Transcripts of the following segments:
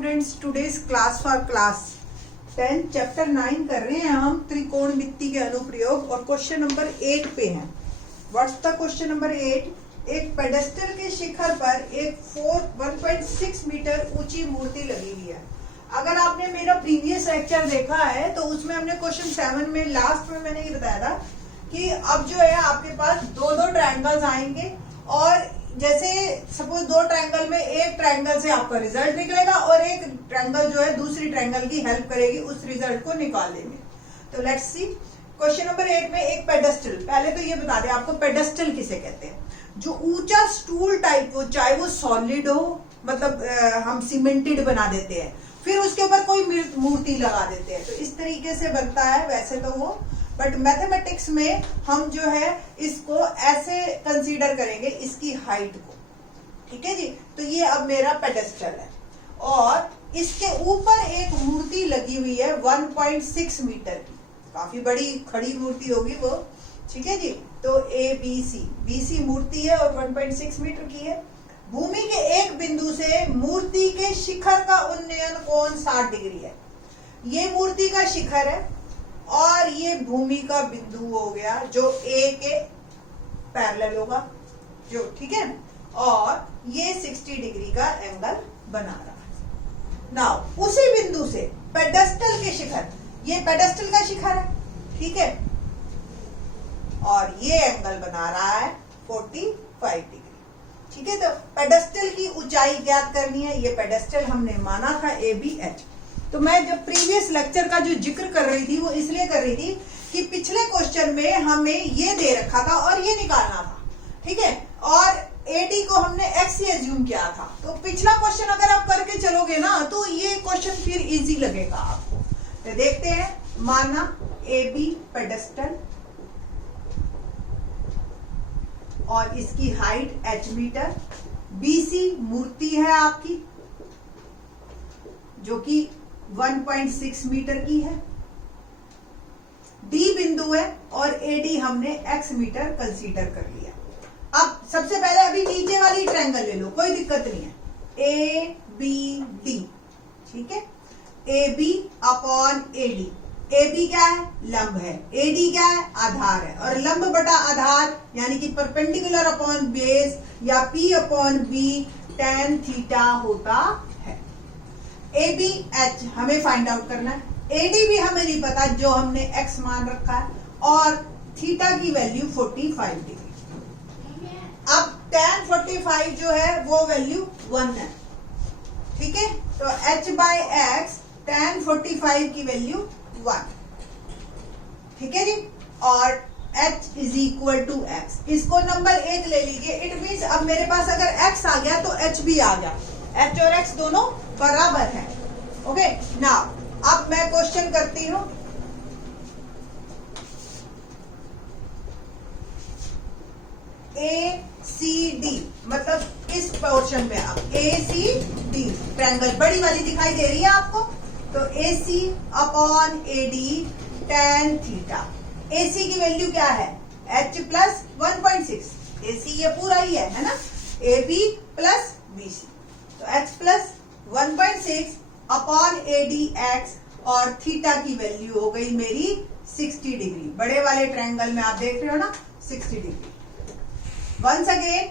Students, today's class for class 10 chapter 9 कर रहे हैं हम त्रिकोणमिति के अनुप्रयोग और क्वेश्चन नंबर 8 पे हैं। What's the question number 8? एक पेडेस्टल के शिखर पर एक 1.6 मीटर ऊंची मूर्ति लगी हुई है। अगर आपने मेरा प्रीवियस लेक्चर देखा है तो उसमें हमने क्वेश्चन 7 में लास्ट में मैंने ये बताया था कि अब जो है आपके पास दो ट्रायंगल्स आएंगे और जैसे सपोज दो ट्रायंगल में एक ट्रायंगल से आपका रिजल्ट निकलेगा और एक ट्रायंगल जो है दूसरी ट्रायंगल की हेल्प करेगी उस रिजल्ट को निकालने में। तो लेट्स सी क्वेश्चन नंबर 8 में एक पेडेस्टल, पहले तो ये बता दें आपको पेडेस्टल किसे कहते हैं। जो ऊंचा स्टूल टाइप हो, चाहे वो सॉलिड हो, मतलब हम सीमेंटेड बना देते हैं, फिर उसके ऊपर कोई मूर्ति लगा देते हैं, तो इस तरीके से बनता है वैसे तो वो। बट मैथमेटिक्स में हम जो है इसको ऐसे कंसीडर करेंगे, इसकी हाइट को, ठीक है जी। तो ये अब मेरा पेडेस्टल है और इसके ऊपर एक मूर्ति लगी हुई है 1.6 मीटर की, काफी बड़ी खड़ी मूर्ति होगी वो, ठीक है जी। तो BC मूर्ति है और 1.6 मीटर की है। भूमि के एक बिंदु से मूर्ति के शिखर का उन्नयन कोण 60 डिग्री है। ये मूर्ति का शिखर है और ये भूमि का बिंदु हो गया जो A के पैरेलल होगा, जो ठीक है, और ये 60 डिग्री का एंगल बना रहा है। नाउ उसी बिंदु से पेडेस्टल के शिखर, ये पेडेस्टल का शिखर है, ठीक है, और ये एंगल बना रहा है 45 डिग्री, ठीक है। तो पेडेस्टल की ऊंचाई ज्ञात करनी है। ये पेडेस्टल हमने माना था ABH। तो मैं जब प्रीवियस लेक्चर का जो जिक्र कर रही थी वो इसलिए कर रही थी कि पिछले क्वेश्चन में हमें ये दे रखा था और ये निकालना था, ठीक है, और AD को हमने X से एज्यूम किया था। तो पिछला क्वेश्चन अगर आप करके चलोगे ना तो ये क्वेश्चन फिर इजी लगेगा आपको। तो देखते हैं, माना AB पेडेस्टल और इसकी हाइट H मीटर, BC मूर्ति है आपकी जो कि 1.6 मीटर की है, D बिंदु है और AD हमने X मीटर कंसीडर कर लिया। अब सबसे पहले अभी नीचे वाली ट्रायंगल ले लो, कोई दिक्कत नहीं है, ABD, ठीक है, AB अपॉन AD। AB क्या है? लंब है। AD क्या है? आधार है। और लंब बटा आधार यानी कि परपेंडिकुलर अपॉन बेस या P upon B tan theta होता है। ABH हमें फाइंड आउट करना है। AD भी हमें नहीं पता, जो हमने X मान रखा है, और थीटा की वैल्यू 45 डिग्री। अब tan 45 जो है वो वैल्यू 1 है, ठीक है। तो H बाय X tan 45 की वैल्यू 1, ठीक है जी। और H is equal to X, इसको नंबर 1 ले लीजिए। इट मीन्स अब मेरे पास अगर X आ गया तो H भी आ गया, H और X दोनों बराबर है। ओके, नाउ अब मैं क्वेश्चन करती हूं। ACD मतलब इस पोर्शन में अब ACD ट्रायंगल बड़ी वाली दिखाई दे रही है आपको, तो AC upon AD tan theta. AC की वैल्यू क्या है? H प्लस 1.6, AC ये पूरा ही है ना, AB प्लस BC, तो H प्लस 1.6 अपॉन ADX और थीटा की वैल्यू हो गई मेरी 60 डिग्री। बड़े वाले ट्रायंगल में आप देख रहे हो ना 60 degree. Once again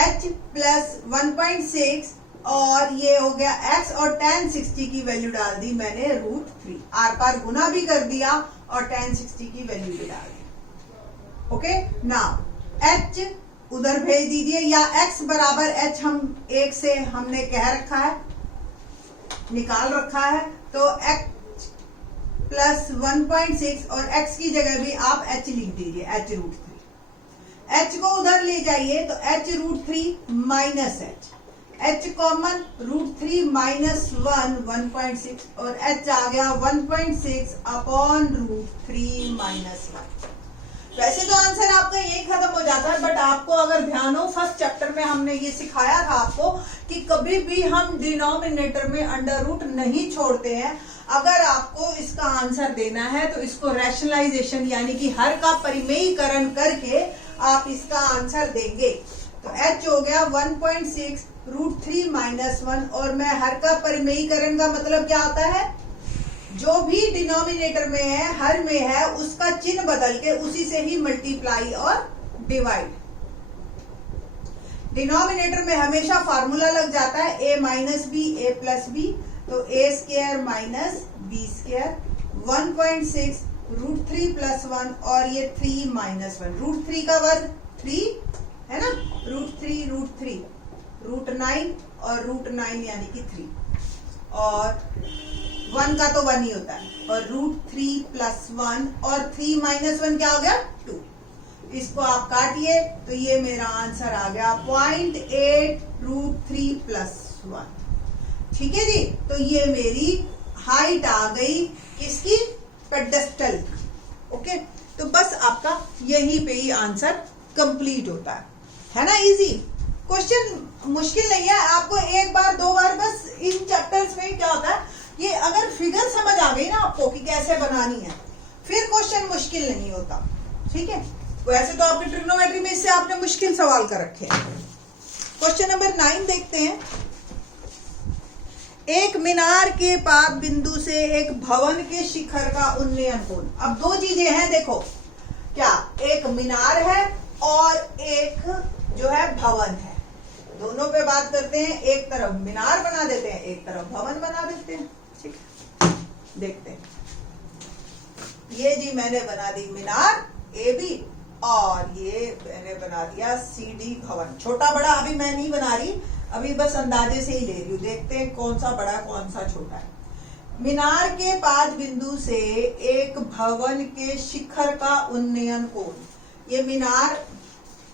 H plus 1.6 और ये हो गया X और tan 60 की वैल्यू डाल दी मैंने √3, आर पार गुना भी कर दिया और tan 60 की वैल्यू भी डाल दी। ओके, नाउ H उधर भेज दीजिए, या X बराबर H हम 1 से हमने कह रखा है, निकाल रखा है, तो X प्लस 1.6 और X की जगह भी आप H लिख दीजिए, H √3। H को उधर ले जाइए तो H √3 minus H common, √3 minus 1.6 और H आ गया 1.6 अपॉन √3 माइनस 1। वैसे तो आंसर आपका ये खत्म हो जाता है, बट आपको अगर ध्यान हो फर्स्ट चैप्टर में हमने ये सिखाया था आपको कि कभी भी हम डिनोमिनेटर में अंडर रूट नहीं छोड़ते हैं। अगर आपको इसका आंसर देना है तो इसको रैशनलाइजेशन यानी कि हर का परिमेयीकरण करके आप इसका आंसर देंगे। तो H हो गया 1.6 √3 - 1, और मैं हर का परिमेयीकरण का मतलब क्या होता है, जो भी डिनोमिनेटर में है, हर में है, उसका चिन्ह बदल के उसी से ही मल्टीप्लाई और डिवाइड। डिनोमिनेटर में हमेशा फार्मूला लग जाता है a - b a + b, तो a² - b², 1.6 √3 + 1, और ये 3 - 1, √3 का वर्ग 3 है ना, √3 √3 √9 और √9 यानी कि 3, और 1 का तो 1 ही होता है, और √3 + 1 और 3 - 1 क्या हो गया 2। इसको आप काटिए तो ये मेरा आंसर आ गया 0.8 √3 + 1। ठीक है जी, तो ये मेरी हाइट आ गई किसकी, पेडेस्टल। ओके, तो बस आपका यही पे ही आंसर कंप्लीट होता है ना। इजी क्वेश्चन, मुश्किल नहीं है। आपको एक बार दो बार बस इन चैप्टर्स में क्या होता है, ये अगर फिगर समझ आ गई ना आपको कि कैसे बनानी है, फिर क्वेश्चन मुश्किल नहीं होता। ठीक है, वैसे तो आपने ट्रिग्नोमेट्री में इससे आपने मुश्किल सवाल कर रखे हैं। क्वेश्चन नंबर 9 देखते हैं। एक मीनार के पाद बिंदु से एक भवन के शिखर का उन्नयन कोण। अब दो चीजें हैं, देखो क्या, एक मीनार है और एक जो है भवन है। दोनों पे बात करते हैं, एक तरफ मीनार बना देते हैं, एक तरफ भवन बना देते हैं। ठीक है, देखते हैं। ये जी मैंने बना दी मीनार AB, और ये मैंने बना दिया CD भवन। छोटा बड़ा अभी मैं नहीं बना रही, अभी बस अंदाजे से ही ले रही हूँ। देखते हैं कौन सा बड़ा कौन सा छोटा है। मीनार के पाद बिंदु से एक भवन के शिखर का उन्नयन कोण। ये मीनार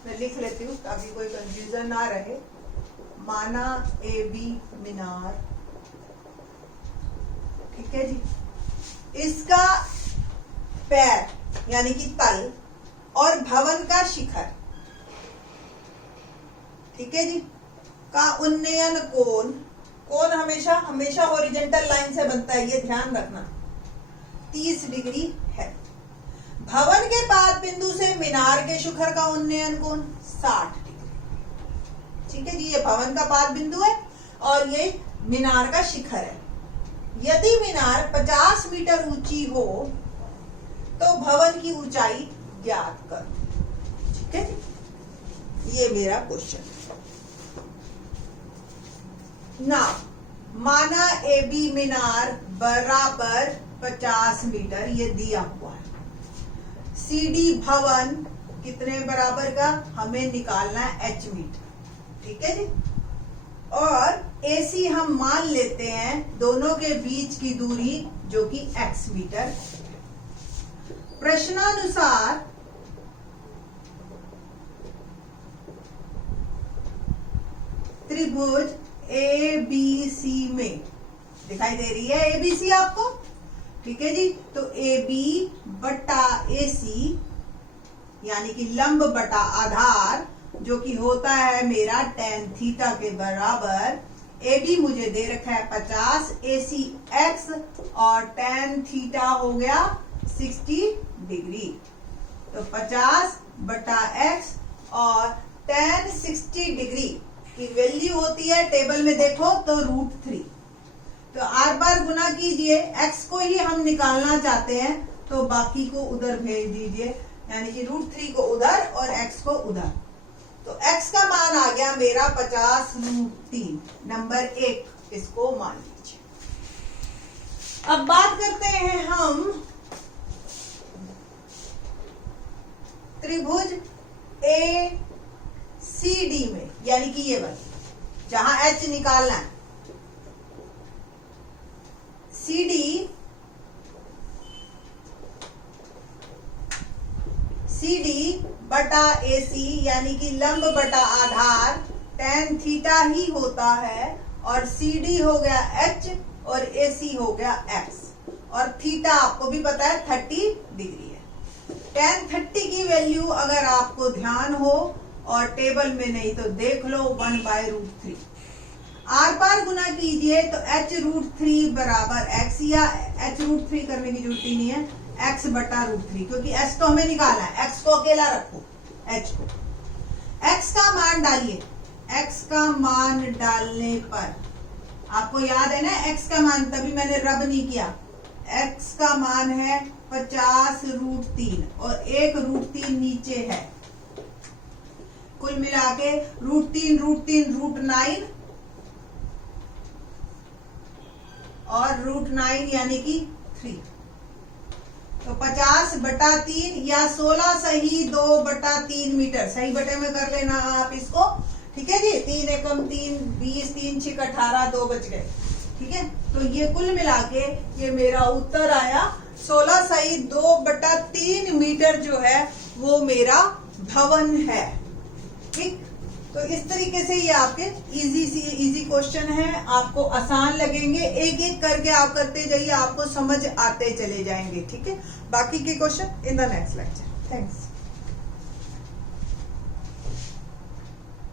मैं लिख लेती हूँ ताकि कोई कंफ्यूजन ना रहे। माना AB मीनार, ठीक है जी, इसका पैर यानी कि तल और भवन का शिखर, ठीक है जी, का उन्नयन कोण। कोण हमेशा हमेशा हॉरिजॉन्टल लाइन से बनता है, ये ध्यान रखना, 30 डिग्री है। भवन के पाद बिंदु से मीनार के शिखर का उन्नयन कोण 60 डिग्री। ठीक है जी, ये भवन का पाद बिंदु है और ये मीनार का शिखर है। यदि मीनार 50 मीटर ऊंची हो तो भवन की ऊंचाई ज्ञात कर। ठीक है जी, ये मेरा क्वेश्चन। ना माना AB मीनार बराबर 50 मीटर, ये दिया हुआ है। CD भवन कितने बराबर का हमें निकालना है, H मीटर। ठीक है जी, और AC हम मान लेते हैं दोनों के बीच की दूरी जो कि X मीटर। प्रश्नानुसार त्रिभुज ABC में दिखाई दे रही है, ABC आपको, ठीक है जी, तो AB बटा AC यानी कि लंब बटा आधार, जो कि होता है मेरा tan थीटा के बराबर। AB मुझे दे रखा है 50, AC X, और tan थीटा हो गया 60 डिग्री। तो 50 बटा X और tan 60 डिग्री की वैल्यू होती है, टेबल में देखो तो √3। तो आर बार गुना कीजिए, x को ही हम निकालना चाहते हैं तो बाकी को उधर भेज दीजिए, यानी कि √3 को उधर और x को उधर। तो x का मान आ गया मेरा 50 √3, नंबर 1, इसको मान लीजिए। अब बात करते हैं हम त्रिभुज ACD में, यानी कि ये वाली जहां H निकालना है। CD बटा AC यानी कि लंब बटा आधार tan थीटा ही होता है, और CD हो गया H और AC हो गया X, और थीटा आपको भी पता है 30 डिग्री है। tan 30 की वैल्यू अगर आपको ध्यान हो और टेबल में नहीं तो देख लो, 1/√3। आर पार गुना कीजिए तो h√3 बराबर x, या h√3 करने की जरूरत ही नहीं है, x बटा √3, क्योंकि s तो हमें निकालना है, x को अकेला रखो, h को। x का मान डालिए, x का मान डालने पर, आपको याद है ना x का मान, तभी मैंने रब नहीं किया। x का मान है 50√3 और 1√3 नीचे है, कुल मिला के √3 और √9 यानी कि 3। तो 50/3 या 16 सही 2/3 मीटर, सही बटे में कर लेना आप इसको, ठीक है जी। 3 एकम 3, 20, 3 6 18, 2 बच गए, ठीक है। तो ये कुल मिला के ये मेरा उत्तर आया 16 सही 2/3 मीटर जो है वो मेरा भवन है, ठीक। तो इस तरीके से ये आपके इजी क्वेश्चन है, आपको आसान लगेंगे, एक एक करके आप करते जाइए, आपको समझ आते चले जाएंगे, ठीक है। बाकी के question in the next lecture. Thanks.